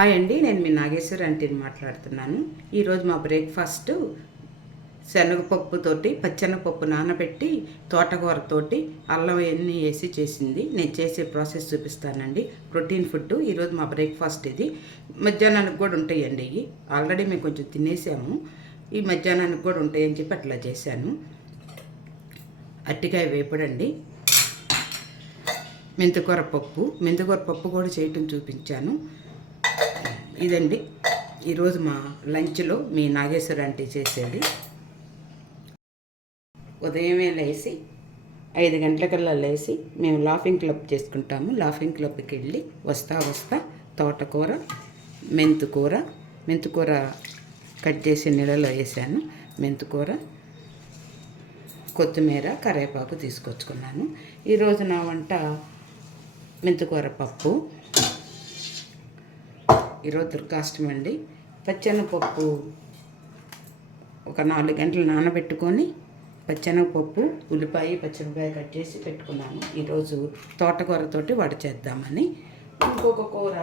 Hi అండి నేను మీ నాగేశ్వరి ఆంటీని మాట్లాడుతున్నాను. ఈరోజు మా బ్రేక్ఫాస్ట్ శనగపప్పుతోటి పచ్చెనగపప్పు నానబెట్టి తోటకూరతోటి అల్లం ఎన్ని వేసి చేసింది. నేను చేసే ప్రాసెస్ చూపిస్తానండి. ప్రోటీన్ ఫుడ్ ఈరోజు మా బ్రేక్ఫాస్ట్ ఇది. మధ్యాహ్నానికి కూడా ఉంటాయండి ఇవి. ఆల్రెడీ మేము కొంచెం తినేసాము. ఈ మధ్యాహ్నానికి కూడా ఉంటాయని చెప్పి అట్లా చేశాను. అట్టికాయ వేపడండి. మెంతికూర పప్పు. మెంతికూర పప్పు కూడా చేయటం చూపించాను. ఇదండి. ఈరోజు మా లంచ్లో మీ నాగేశ్వర ఆంటీ చేసేది. ఉదయమే లేచి ఐదు గంటలకల్లా లేచి మేము లాఫింగ్ క్లబ్ చేసుకుంటాము. లాఫింగ్ క్లబ్కి వెళ్ళి వస్తా వస్తా తోటకూర మెంతుకూర మెంతుకూర కట్ చేసి నీళ్ళలో వేసాను. మెంతుకూర కొత్తిమీర కరివేపాకు తీసుకొచ్చుకున్నాను. ఈరోజు నా వంట మెంతికూర పప్పు ఈరోజు దుర్గాష్టమి అండి. పచ్చెనగపప్పు ఒక నాలుగు గంటలు నానబెట్టుకొని పచ్చెనగపప్పు ఉల్లిపాయ పచ్చిమిరపాయ కట్ చేసి పెట్టుకున్నాను. ఈరోజు తోటకూరతోటి వడ చేద్దామని ఇంకొక కూర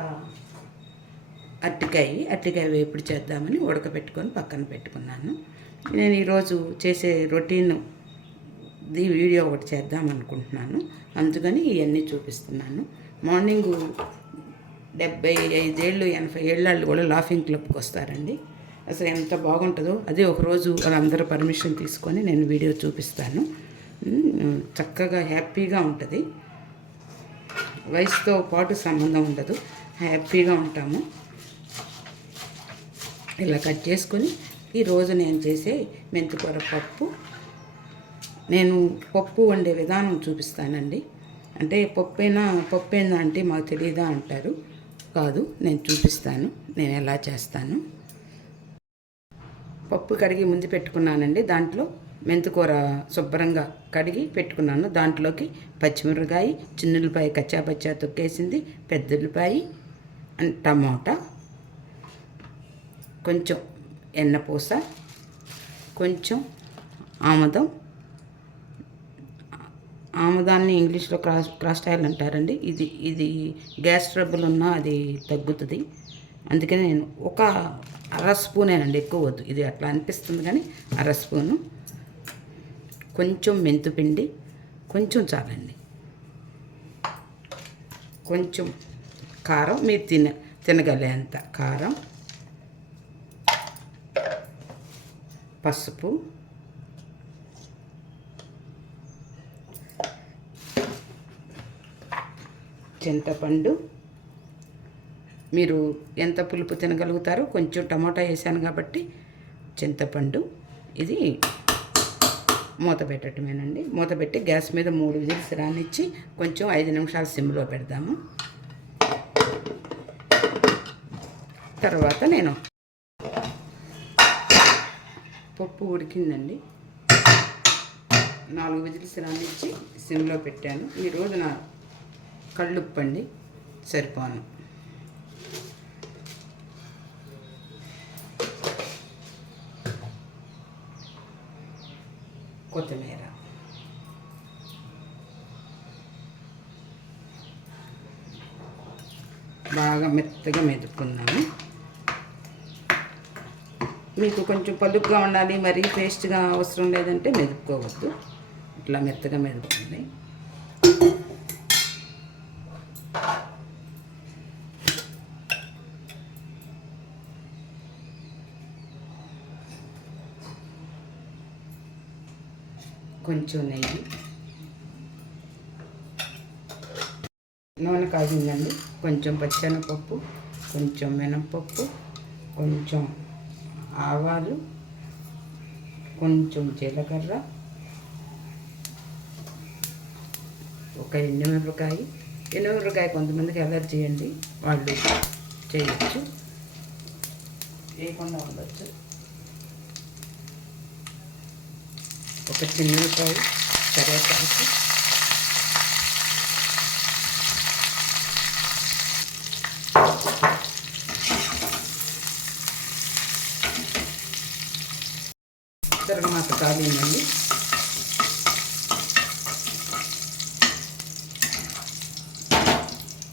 అరటికాయ అరటికాయ వేపుడు చేద్దామని ఉడకబెట్టుకొని పక్కన పెట్టుకున్నాను. నేను ఈరోజు చేసే రొటీన్ ది వీడియో ఒకటి చేద్దాం అనుకుంటున్నాను అందుకని ఇవన్నీ చూపిస్తున్నాను. మార్నింగ్ డెబ్బై ఐదేళ్ళు ఎనభై ఏళ్ళు కూడా లాఫింగ్ క్లబ్కి వస్తారండి. అసలు ఎంత బాగుంటుందో. అదే ఒకరోజు వాళ్ళందరూ పర్మిషన్ తీసుకొని నేను వీడియో చూపిస్తాను. చక్కగా హ్యాపీగా ఉంటుంది. వయసుతో పాటు సంబంధం ఉండదు. హ్యాపీగా ఉంటాము. ఇలా కట్ చేసుకొని ఈరోజు నేను చేసే మెంతికూర పప్పు. నేను పప్పు వండే విధానం చూపిస్తానండి. అంటే పప్పు అయినా పప్పు అంటే మాకు తెలియదా అంటారు. కాదు నేను చూపిస్తాను నేను ఎలా చేస్తాను. పప్పు కడిగి ముందు పెట్టుకున్నానండి దాంట్లో మెంతికూర శుభ్రంగా కడిగి పెట్టుకున్నాను. దాంట్లోకి పచ్చిమిరపకాయ చిన్నులపాయ కచ్చాపచ్చా తొక్కేసింది పెద్ద ఉల్లిపాయ అండ్ టమాటా కొంచెం ఎన్నపూస కొంచెం ఆముదం ఆముదాన్ని ఇంగ్లీష్లో క్రాస్ క్రాస్టాయిల్ అంటారండి. ఇది ఇది గ్యాస్ ట్రబుల్ ఉన్నా అది తగ్గుతుంది. అందుకని నేను ఒక అర స్పూనేనండి ఎక్కువ వద్దు. ఇది అట్లా అనిపిస్తుంది కానీ అర స్పూను. కొంచెం మెంతుపిండి కొంచెం చాలండి. కొంచెం కారం మీరు తిన తినగలేంత కారం. పసుపు. చింతపండు. మీరు ఎంత పులుపు తినగలుగుతారో కొంచెం టమాటా వేసాను కాబట్టి చింతపండు. ఇది మూత పెట్టడమేనండి మూత పెట్టి గ్యాస్ మీద మూడు విజిల్స్ రానిచ్చి కొంచెం ఐదు నిమిషాలు సిమ్లో పెడదాము. తర్వాత నేను పప్పు ఉడికిందండి. నాలుగు విజిల్స్ రానిచ్చి సిమ్లో పెట్టాను. ఈరోజు నా కళ్ళుప్పండి సరిపోను. కొత్తిమీర. బాగా మెత్తగా మెదుపుకుందాము. మీకు కొంచెం పలుపుగా ఉండాలి మరీ పేస్ట్గా అవసరం లేదంటే మెదుపుకోవద్దు. ఇట్లా మెత్తగా మెదుపుకుంది కొంచెం నెయ్యి. నూనె కాగిందండి. కొంచెం పచ్చనపప్పు కొంచెం మినపప్పు కొంచెం ఆవాలు కొంచెం జీలకర్ర ఒక ఎండుమిరపకాయ. ఎండుమిరపకాయ కొంతమందికి ఎలర్జీ అండి. వాళ్ళు చేయొచ్చు. వేయకుండా ఉండొచ్చు. ఒక చిన్నకాయ కరివేపాకు తర్వాత కాలిందండి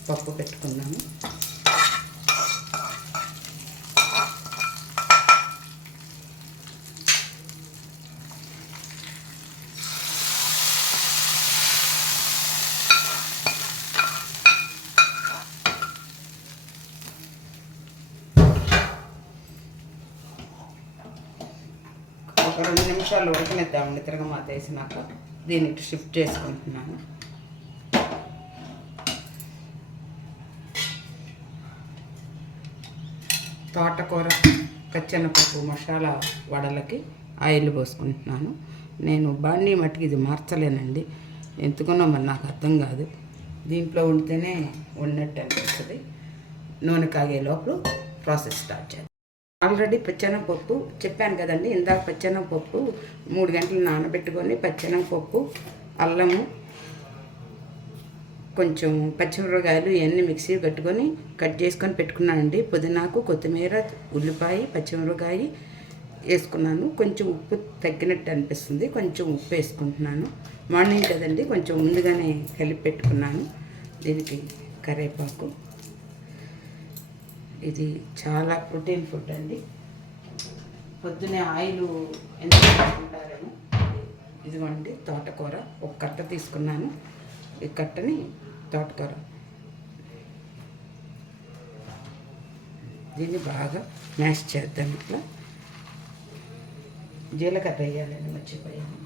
పప్పు పెట్టుకున్నాము ఒక రెండు నిమిషాలు ఉడకనిద్దామండి తిరగమాత వేసినాక దీనికి షిఫ్ట్ చేసుకుంటున్నాను. తోటకూర కచ్చెనపప్పు మసాలా వడలకి ఆయిల్ పోసుకుంటున్నాను. నేను బాండీ మట్టికి ఇది మార్చలేనండి. ఎందుకున్నా మరి నాకు అర్థం కాదు. దీంట్లో ఉంటేనే ఉన్నట్టు అనిపిస్తుంది. నూనె కాగే లోపల ప్రాసెస్ స్టార్ట్ చేద్దాం. ఆల్రెడీ పచ్చెనపప్పు చెప్పాను కదండి ఇందాక పచ్చెనపప్పు మూడు గంటలు నానబెట్టుకొని పచ్చెనపప్పు అల్లము కొంచెం పచ్చిమిరపకాయలు ఇవన్నీ మిక్సీ కట్టుకొని కట్ చేసుకొని పెట్టుకున్నానండి. పుదీనాకు కొత్తిమీర ఉల్లిపాయ పచ్చిమిరపకాయ వేసుకున్నాను. కొంచెం ఉప్పు తగ్గినట్టు అనిపిస్తుంది. కొంచెం ఉప్పు వేసుకుంటున్నాను. మార్నింగ్ కదండి కొంచెం ముందుగానే కలిపి పెట్టుకున్నాను. దీనికి కరివేపాకు. ఇది చాలా ప్రోటీన్ ఫుడ్ అండి. పొద్దునే ఆయిల్ ఎంత తీసుకుంటారేమో ఇదిగోండి తోటకూర. ఒక కట్ట తీసుకున్నాను. ఈ కట్టని తోటకూర. దీన్ని బాగా మ్యాష్ చేద్దాం ఇట్లా. జీలకర్ర వేయాలండి మర్చిపోయాను.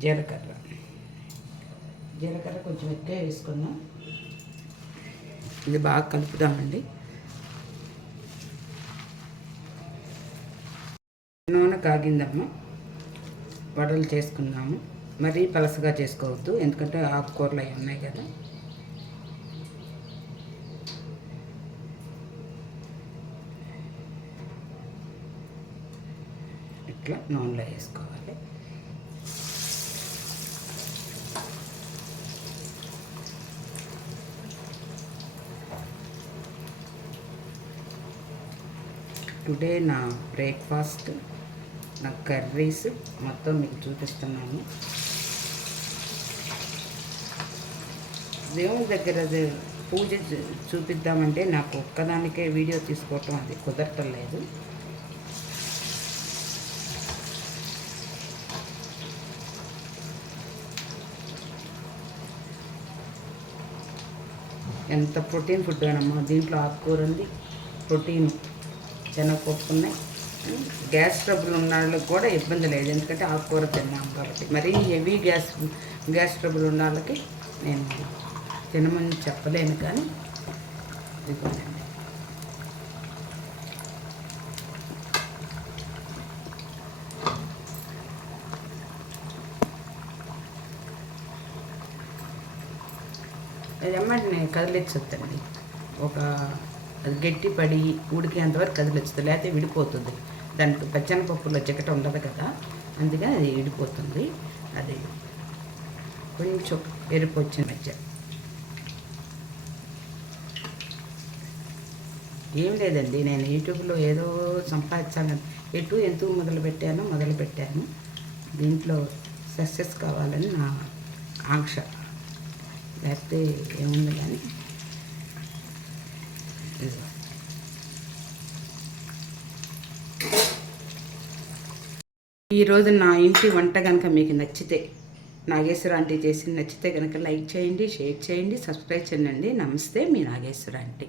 జీలకర్ర. జీలకర్ర కొంచెం ఎక్కువ వేసుకున్నాం. ఇది బాగా కలుపుదామండి నూనె కాగిందమ్మా. వడలు చేసుకుందాము మరీ పలసగా చేసుకోవద్దు ఎందుకంటే ఆకుకూరలు అవి ఉన్నాయి కదా. ఇట్లా నూనెలో వేసుకోవాలి. టుడే నా బ్రేక్ఫాస్ట్. నా కర్రీస్ మొత్తం మీకు చూపిస్తున్నాను. దేవుని దగ్గర పూజ చూ- చూపిద్దామంటే నాకు ఒక్కదానికే వీడియో తీసుకోవటం అది కుదరటం లేదు ఎంత ప్రోటీన్ ఫుడ్ అనమ్మా? దీంట్లో ఆకుకూర ఉంది ప్రోటీన్ శనగపప్పు ఉన్నాయి గ్యాస్ ట్రబుల్ ఉన్న వాళ్ళకి కూడా ఇబ్బంది లేదు. ఎందుకంటే ఆకుకూర తిన్నాం కాబట్టి. మరీ హెవీ గ్యాస్ గ్యాస్ ట్రబుల్ ఉన్న వాళ్ళకి నేను తినమని చెప్పలేను కానీ ఇదిగోనండి నేను కదిలించొద్దండి ఒక అది గట్టి పడి ఉడికేంతవరకు కదిలించదు లేకపోతే విడిపోతుంది. దానికి పచ్చనపప్పులో చికట ఉండదు కదా? అందుకని అది విడిపోతుంది. అది కొంచెం ఎరుపు వచ్చిన మధ్య. ఏం లేదండి నేను యూట్యూబ్లో ఏదో సంపాదించాలని ఎటు ఎందుకు మొదలు పెట్టాను మొదలు పెట్టాను. దీంట్లో సక్సెస్ కావాలని నా ఆంక్ష. లేకపోతే ఏముంది కానీ ఈరోజు నా ఇంటి వంట కనుక మీకు నచ్చితే నాగేశ్వర ఆంటీ చేసి నచ్చితే కనుక లైక్ చేయండి షేర్ చేయండి సబ్స్క్రైబ్ చేయండి. నమస్తే మీ నాగేశ్వర ఆంటీ.